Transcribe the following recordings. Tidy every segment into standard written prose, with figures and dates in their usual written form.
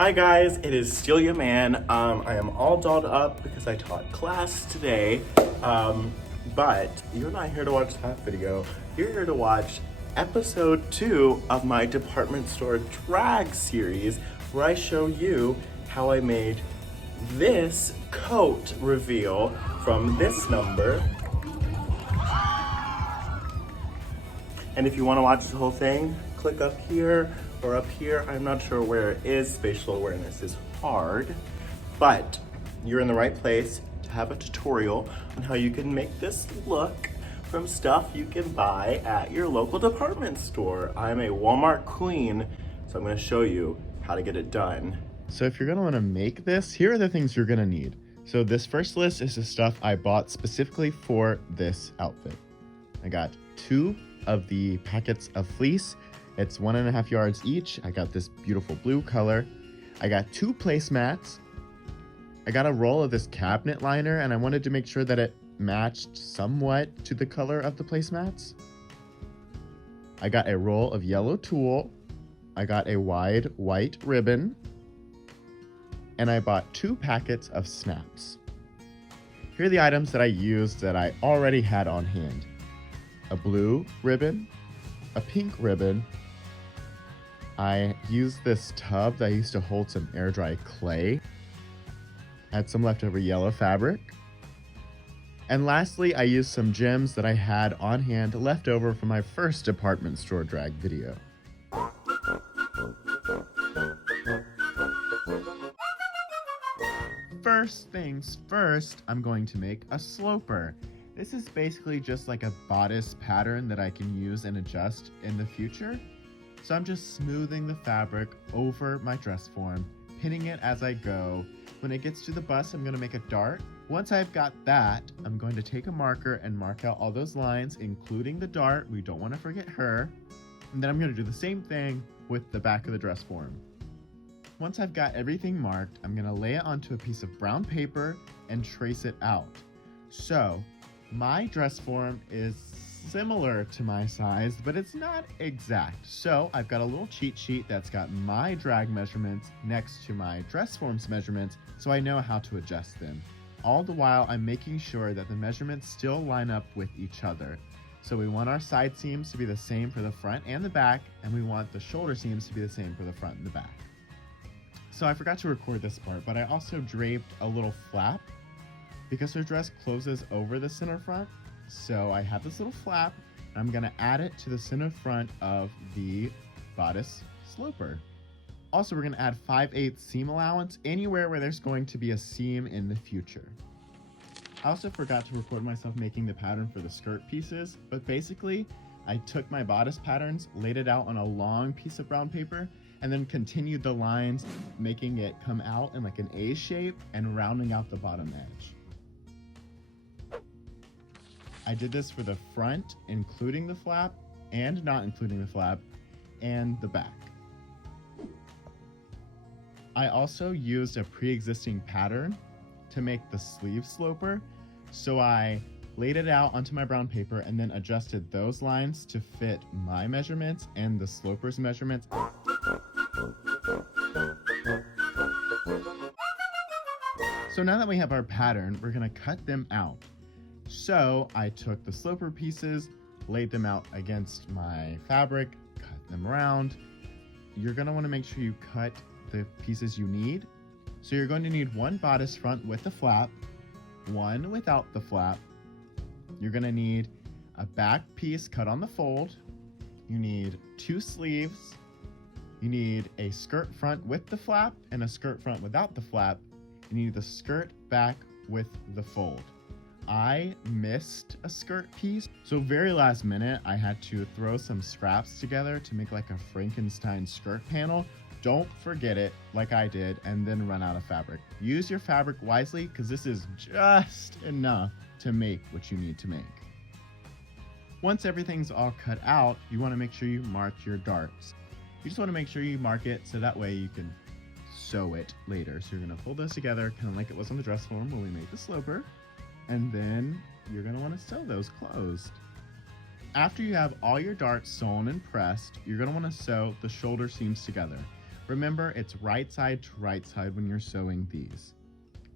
Hi guys, it is Stelia Mann. I am all dolled up because I taught class today. But you're not here to watch that video. You're here to watch episode 2 of my department store drag series, where I show you how I made this coat reveal from this number. And if you want to watch the whole thing, click up here or up here. I'm not sure where it is. Spatial awareness is hard, but you're in the right place to have a tutorial on how you can make this look from stuff you can buy at your local department store. I'm a Walmart queen, so I'm going to show you how to get it done. So if you're going to want to make this, here are the things you're going to need. So this first list is the stuff I bought specifically for this outfit. I got 2 of the packets of fleece. It's 1.5 yards each. I got this beautiful blue color. I got 2 placemats. I got a roll of this cabinet liner, and I wanted to make sure that it matched somewhat to the color of the placemats. I got a roll of yellow tulle. I got a wide white ribbon. And I bought 2 packets of snaps. Here are the items that I used that I already had on hand. A blue ribbon, a pink ribbon. I used this tub that I used to hold some air dry clay. I had some leftover yellow fabric. And lastly, I used some gems that I had on hand left over from my first department store drag video. First things first, I'm going to make a sloper. This is basically just like a bodice pattern that I can use and adjust in the future. So I'm just smoothing the fabric over my dress form, pinning it as I go. When it gets to the bust, I'm going to make a dart. Once I've got that, I'm going to take a marker and mark out all those lines, including the dart. We don't want to forget her. And then I'm going to do the same thing with the back of the dress form. Once I've got everything marked, I'm going to lay it onto a piece of brown paper and trace it out. So my dress form is similar to my size, but it's not exact. So I've got a little cheat sheet that's got my drag measurements next to my dress form's measurements, so I know how to adjust them. All the while, I'm making sure that the measurements still line up with each other. So we want our side seams to be the same for the front and the back, and we want the shoulder seams to be the same for the front and the back. So I forgot to record this part, but I also draped a little flap because her dress closes over the center front. So I have this little flap, and I'm going to add it to the center front of the bodice sloper. Also, we're going to add 5/8 seam allowance anywhere where there's going to be a seam in the future. I also forgot to record myself making the pattern for the skirt pieces, but basically I took my bodice patterns, laid it out on a long piece of brown paper, and then continued the lines, making it come out in like an A shape and rounding out the bottom edge. I did this for the front, including the flap, and not including the flap, and the back. I also used a pre-existing pattern to make the sleeve sloper, so I laid it out onto my brown paper and then adjusted those lines to fit my measurements and the sloper's measurements. So now that we have our pattern, we're going to cut them out. So I took the sloper pieces, laid them out against my fabric, cut them around. You're going to want to make sure you cut the pieces you need. So you're going to need 1 bodice front with the flap, 1 without the flap. You're going to need a back piece cut on the fold. You need 2 sleeves. You need a skirt front with the flap and a skirt front without the flap. You need the skirt back with the fold. I missed a skirt piece, so very last minute I had to throw some scraps together to make like a Frankenstein skirt panel. Don't forget it like I did and then run out of fabric. Use your fabric wisely because this is just enough to make what you need to make. Once everything's all cut out, you want to make sure you mark your darts. You just want to make sure you mark it so that way you can sew it later. So you're going to fold those together kind of like it was on the dress form when we made the sloper. And then you're going to want to sew those closed. After you have all your darts sewn and pressed, you're going to want to sew the shoulder seams together. Remember, it's right side to right side when you're sewing these.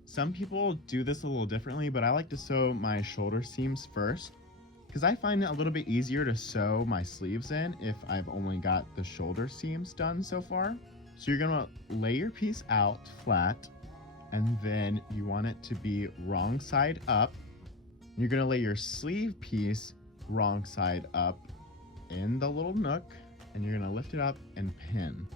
Some people do this a little differently, but I like to sew my shoulder seams first because I find it a little bit easier to sew my sleeves in if I've only got the shoulder seams done so far. So you're gonna lay your piece out flat, and then you want it to be wrong side up. You're gonna lay your sleeve piece wrong side up in the little nook, and you're gonna lift it up and pin.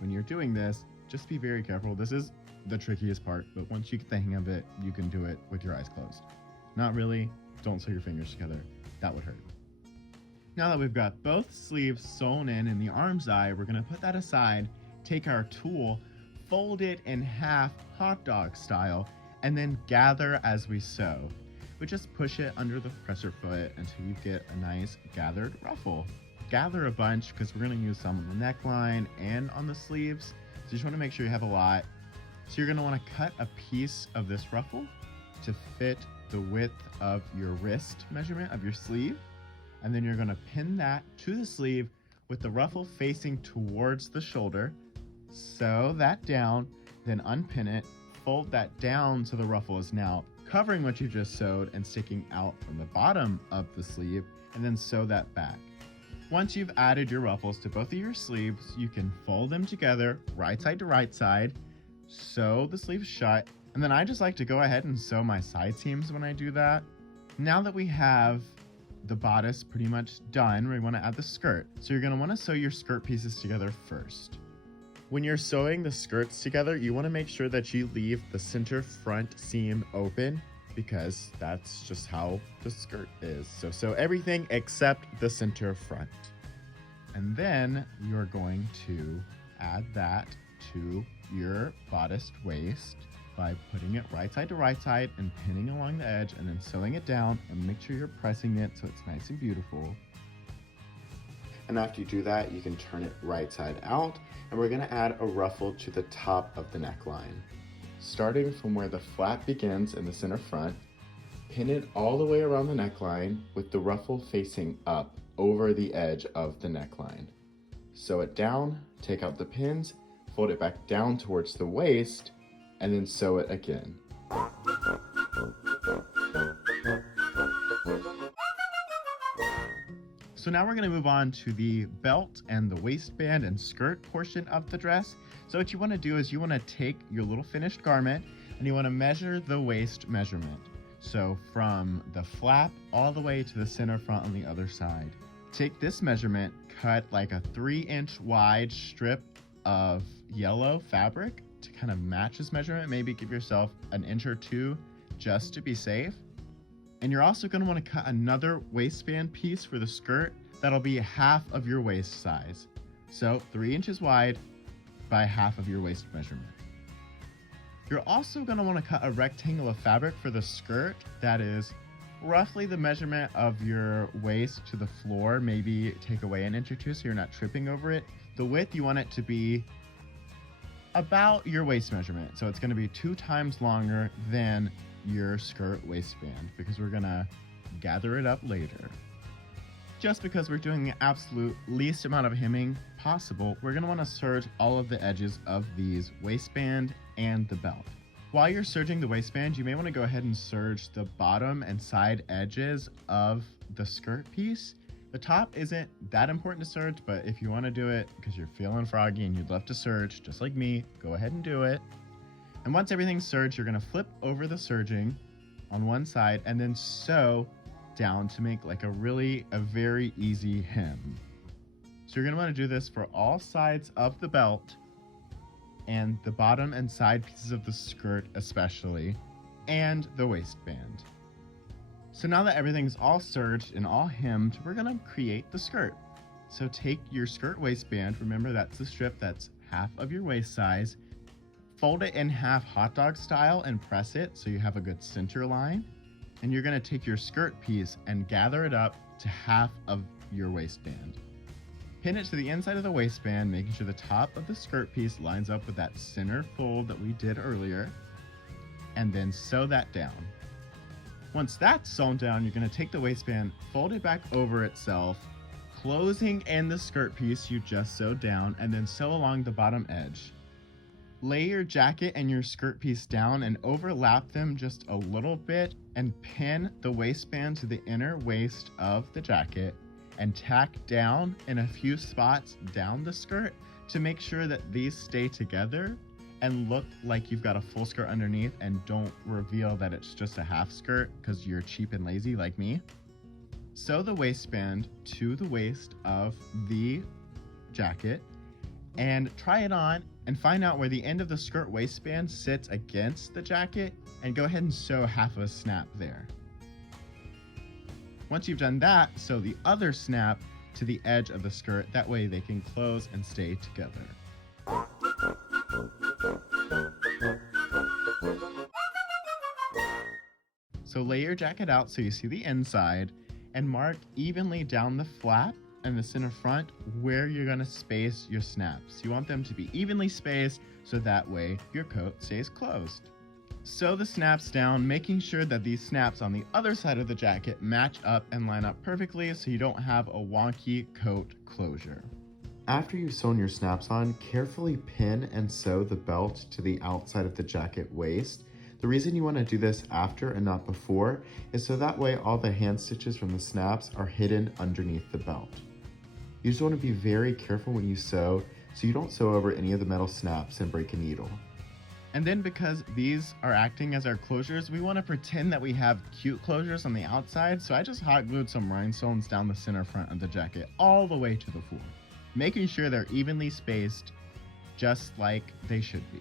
When you're doing this, just be very careful. This is the trickiest part, but once you get the hang of it, you can do it with your eyes closed. Not really, don't sew your fingers together. That would hurt. Now that we've got both sleeves sewn in the arm's eye, we're gonna put that aside, take our tool, fold it in half hot dog style, and then gather as we sew. We just push it under the presser foot until you get a nice gathered ruffle. Gather a bunch because we're gonna use some on the neckline and on the sleeves. So you just wanna make sure you have a lot. So you're gonna wanna cut a piece of this ruffle to fit the width of your wrist measurement of your sleeve. And then you're gonna pin that to the sleeve with the ruffle facing towards the shoulder. Sew that down, then unpin it, fold that down so the ruffle is now covering what you just sewed and sticking out from the bottom of the sleeve, and then sew that back. Once you've added your ruffles to both of your sleeves, you can fold them together, right side to right side, sew the sleeves shut, and then I just like to go ahead and sew my side seams when I do that. Now that we have the bodice pretty much done, we want to add the skirt. So you're going to want to sew your skirt pieces together first. When you're sewing the skirts together, you want to make sure that you leave the center front seam open because that's just how the skirt is. So sew everything except the center front. And then you're going to add that to your bodice waist by putting it right side to right side and pinning along the edge and then sewing it down, and make sure you're pressing it so it's nice and beautiful. And after you do that, you can turn it right side out, and we're gonna add a ruffle to the top of the neckline. Starting from where the flap begins in the center front, pin it all the way around the neckline with the ruffle facing up over the edge of the neckline. Sew it down, take out the pins, fold it back down towards the waist, and then sew it again. So now we're going to move on to the belt and the waistband and skirt portion of the dress. So what you want to do is you want to take your little finished garment and you want to measure the waist measurement. So from the flap all the way to the center front on the other side. Take this measurement, cut like a 3-inch wide strip of yellow fabric to kind of match this measurement. Maybe give yourself an inch or two just to be safe. And you're also going to want to cut another waistband piece for the skirt that'll be half of your waist size. So 3 inches wide by half of your waist measurement. You're also going to want to cut a rectangle of fabric for the skirt that is roughly the measurement of your waist to the floor. Maybe take away an inch or two so you're not tripping over it. The width, you want it to be about your waist measurement. So it's going to be 2 times longer than your skirt waistband because we're going to gather it up later. Just because we're doing the absolute least amount of hemming possible, we're going to want to serge all of the edges of these waistband and the belt. While you're serging the waistband, you may want to go ahead and serge the bottom and side edges of the skirt piece. The top isn't that important to serge, but if you want to do it because you're feeling froggy and you'd love to serge, just like me, go ahead and do it. And once everything's serged, you're going to flip over the serging on one side and then sew down to make like a very easy hem. So you're going to want to do this for all sides of the belt and the bottom and side pieces of the skirt especially, and the waistband. So now that everything's all serged and all hemmed, we're going to create the skirt. So take your skirt waistband, remember that's the strip that's half of your waist size, fold it in half hot dog style and press it so you have a good center line. And you're going to take your skirt piece and gather it up to half of your waistband. Pin it to the inside of the waistband, making sure the top of the skirt piece lines up with that center fold that we did earlier, and then sew that down. Once that's sewn down, you're going to take the waistband, fold it back over itself, closing in the skirt piece you just sewed down, and then sew along the bottom edge. Lay your jacket and your skirt piece down and overlap them just a little bit and pin the waistband to the inner waist of the jacket and tack down in a few spots down the skirt to make sure that these stay together and look like you've got a full skirt underneath and don't reveal that it's just a half skirt because you're cheap and lazy like me. Sew the waistband to the waist of the jacket and try it on and find out where the end of the skirt waistband sits against the jacket and go ahead and sew half of a snap there. Once you've done that, sew the other snap to the edge of the skirt. That way they can close and stay together. So lay your jacket out so you see the inside and mark evenly down the flap and the center front where you're going to space your snaps. You want them to be evenly spaced so that way your coat stays closed. Sew the snaps down, making sure that these snaps on the other side of the jacket match up and line up perfectly so you don't have a wonky coat closure. After you've sewn your snaps on, carefully pin and sew the belt to the outside of the jacket waist. The reason you want to do this after and not before is so that way all the hand stitches from the snaps are hidden underneath the belt. You just want to be very careful when you sew so you don't sew over any of the metal snaps and break a needle. And then because these are acting as our closures, we want to pretend that we have cute closures on the outside, so I just hot glued some rhinestones down the center front of the jacket all the way to the floor, making sure they're evenly spaced just like they should be.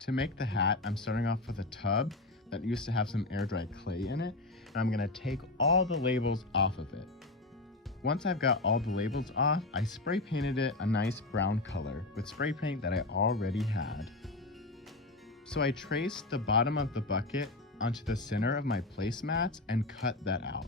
To make the hat, I'm starting off with a tub that used to have some air dry clay in it, and I'm going to take all the labels off of it. Once I've got all the labels off, I spray painted it a nice brown color with spray paint that I already had. So I traced the bottom of the bucket onto the center of my placemats and cut that out.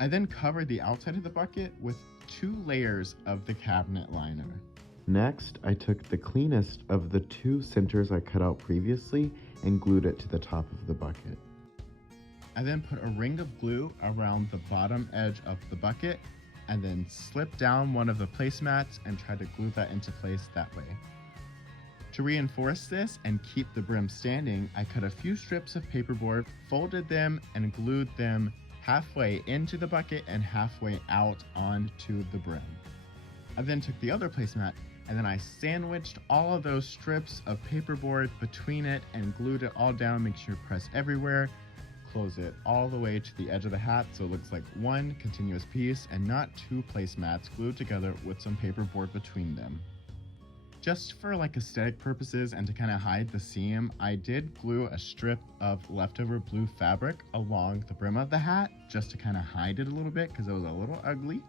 I then covered the outside of the bucket with 2 layers of the cabinet liner. Next, I took the cleanest of the 2 centers I cut out previously and glued it to the top of the bucket. I then put a ring of glue around the bottom edge of the bucket and then slipped down one of the placemats and tried to glue that into place that way. To reinforce this and keep the brim standing, I cut a few strips of paperboard, folded them, and glued them halfway into the bucket and halfway out onto the brim. I then took the other placemat and then I sandwiched all of those strips of paperboard between it and glued it all down, make sure you press everywhere, close it all the way to the edge of the hat so it looks like one continuous piece and not 2 placemats glued together with some paperboard between them. Just for like aesthetic purposes and to kind of hide the seam, I did glue a strip of leftover blue fabric along the brim of the hat just to kind of hide it a little bit because it was a little ugly.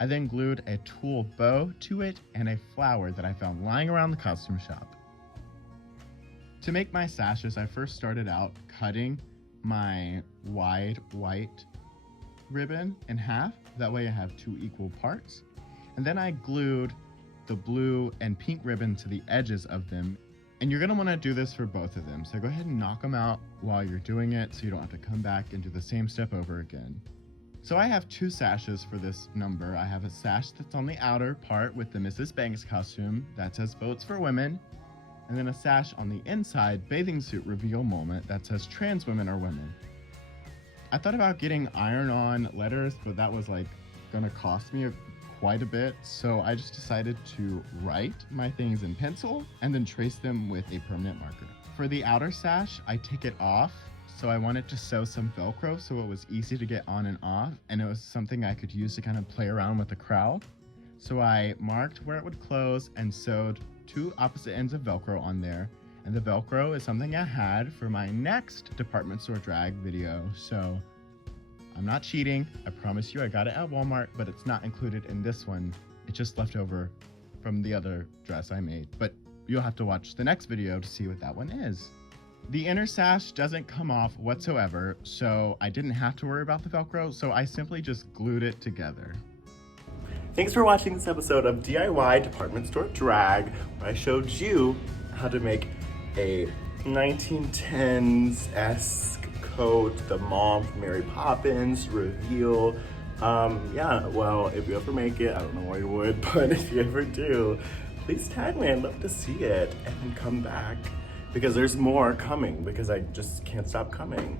I then glued a tulle bow to it and a flower that I found lying around the costume shop. To make my sashes, I first started out cutting my wide white ribbon in half. That way I have 2 equal parts. And then I glued the blue and pink ribbon to the edges of them. And you're gonna wanna do this for both of them. So go ahead and knock them out while you're doing it so you don't have to come back and do the same step over again. So I have 2 sashes for this number. I have a sash that's on the outer part with the Mrs. Banks costume that says Boats for Women, and then a sash on the inside bathing suit reveal moment that says trans women are women. I thought about getting iron-on letters, but that was like gonna cost me quite a bit, so I just decided to write my things in pencil and then trace them with a permanent marker. For the outer sash, I take it off, so I wanted to sew some Velcro so it was easy to get on and off, and it was something I could use to kind of play around with the crowd. So I marked where it would close and sewed 2 opposite ends of Velcro on there, and the Velcro is something I had for my next department store drag video, so I'm not cheating. I promise you I got it at Walmart, but it's not included in this one. It's just left over from the other dress I made, but you'll have to watch the next video to see what that one is. The inner sash doesn't come off whatsoever, so I didn't have to worry about the Velcro, so I simply just glued it together. Thanks for watching this episode of DIY Department Store Drag, where I showed you how to make a 1910s-esque coat, the mom from Mary Poppins reveal. Yeah, well, if you ever make it, I don't know why you would, but if you ever do, please tag me. I'd love to see it and then come back because there's more coming because I just can't stop coming.